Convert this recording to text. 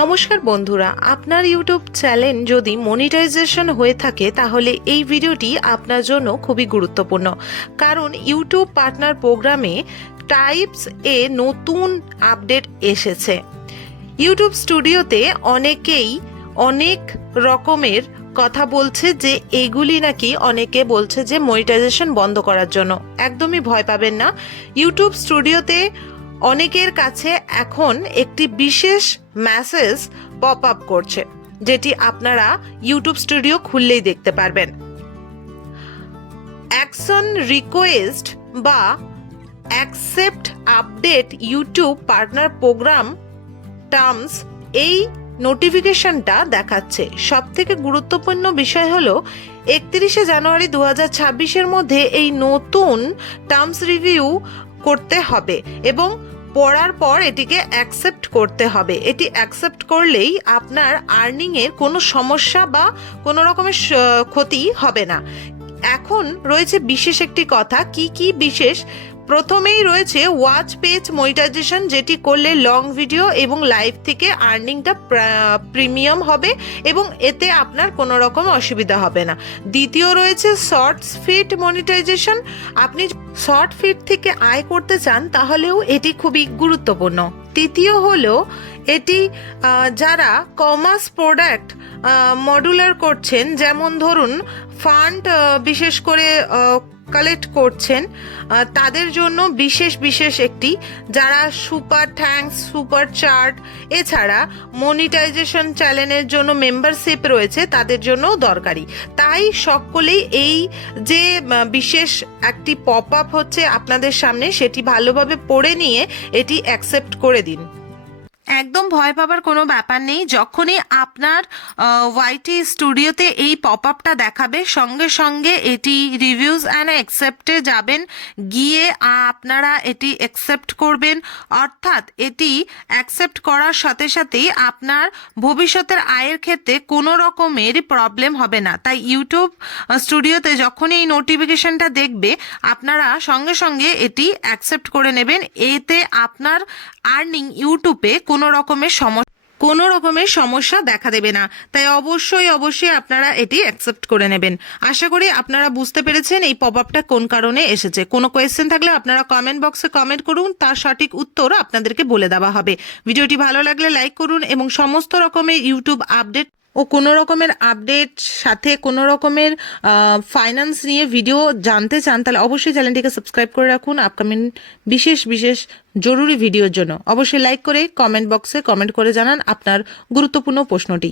নমস্কার বন্ধুরা, আপনার ইউটিউব চ্যানেল যদি মনিটাইজেশন হয়ে থাকে তাহলে এই ভিডিওটি আপনার জন্য খুবই গুরুত্বপূর্ণ। কারণ ইউটিউব পার্টনার প্রোগ্রামে টাইপস এ নতুন আপডেট এসেছে। ইউটিউব স্টুডিওতে অনেকেই অনেক রকমের কথা বলছে যে এগুলি নাকি অনেকে বলছে যে মনিটাইজেশন বন্ধ করার জন্য। একদমই ভয় পাবেন না। ইউটিউব স্টুডিওতে অনেকের কাছে এখন একটি বিশেষ মেসেজ পপ আপ করছে, যেটি আপনারা ইউটিউব স্টুডিও খুললেই দেখতে পারবেন। অ্যাকশন রিকোয়েস্ট বা accept update YouTube partner program terms, এই নোটিফিকেশনটা দেখাচ্ছে। সব থেকে গুরুত্বপূর্ণ বিষয় হলো 31শে জানুয়ারি 2026-এর মধ্যে এই নতুন টার্মস রিভিউ করতে হবে এবং পড়ার পর এটিকে অ্যাকসেপ্ট করতে হবে। এটি অ্যাকসেপ্ট করলেই আপনার আর্নিংয়ের কোনো সমস্যা বা কোনো রকমের ক্ষতি হবে না। এখন রয়েছে বিশেষ একটি কথা। কি বিশেষ? প্রথমেই রয়েছে ওয়াচ পেজ মনিটাইজেশন, যেটি করলে লং ভিডিও এবং লাইভ থেকে আর্নিংটা প্রিমিয়াম হবে এবং এতে আপনার কোনো রকম অসুবিধা হবে না। দ্বিতীয় রয়েছে শর্টস ফিড মনিটাইজেশন। আপনি শর্ট ফিড থেকে আয় করতে চান তাহলেও এটি খুবই গুরুত্বপূর্ণ। তৃতীয় হলো এটি যারা কমার্স প্রোডাক্ট মডুলার করছেন, যেমন ধরুন ফান্ড বিশেষ করে কালেক্ট করছেন, তাদের জন্য বিশেষ একটি, যারা সুপার থ্যাঙ্কস, সুপার চার্ট এছাড়া মনিটাইজেশন চ্যানেলের জন্য মেম্বারশিপ রয়েছে, তাদের জন্যও দরকারি। তাই সকলেই এই যে বিশেষ একটি পপ আপ হচ্ছে আপনাদের সামনে, সেটি ভালোভাবে পড়ে নিয়ে এটি অ্যাকসেপ্ট করে দিন। একদম ভয় পাবার কোনো ব্যাপার নেই। যখনই আপনার ওয়াইটি স্টুডিওতে এই পপ আপটা দেখাবে, সঙ্গে সঙ্গে এটি রিভিউজ অ্যান্ড অ্যাকসেপ্টে যাবেন, গিয়ে আপনারা এটি অ্যাকসেপ্ট করবেন। অর্থাৎ এটি অ্যাকসেপ্ট করার সাথে সাথেই আপনার ভবিষ্যতের আয়ের ক্ষেত্রে কোনো রকমের প্রবলেম হবে না। তাই ইউটিউব স্টুডিওতে যখনই এই নোটিফিকেশনটা দেখবে, আপনারা সঙ্গে সঙ্গে এটি অ্যাকসেপ্ট করে নেবেন। এতে আপনার আর্নিং ইউটিউবে কোনো রকমের সমস্যা দেখা দেবে না। তাই অবশ্যই আপনারা এটি অ্যাকসেপ্ট করে নেবেন। আশা করি আপনারা বুঝতে পেরেছেন এই পপ আপটা কোন কারণে এসেছে। কোনো কোয়েশ্চেন থাকলে আপনারা কমেন্ট বক্সে কমেন্ট করুন, তার সঠিক উত্তর আপনাদেরকে বলে দেওয়া হবে। ভিডিওটি ভালো লাগলে লাইক করুন এবং সমস্ত রকমের ইউটিউব আপডেট ও কোনো রকমের আপডেট সাথে কোনো রকমের ফাইন্যান্স নিয়ে ভিডিও জানতে চান তাহলে অবশ্যই চ্যানেলটিকে সাবস্ক্রাইব করে রাখুন আপকামিং বিশেষ জরুরি ভিডিওর জন্য। অবশ্যই লাইক করে কমেন্ট বক্সে কমেন্ট করে জানান আপনার গুরুত্বপূর্ণ প্রশ্নটি।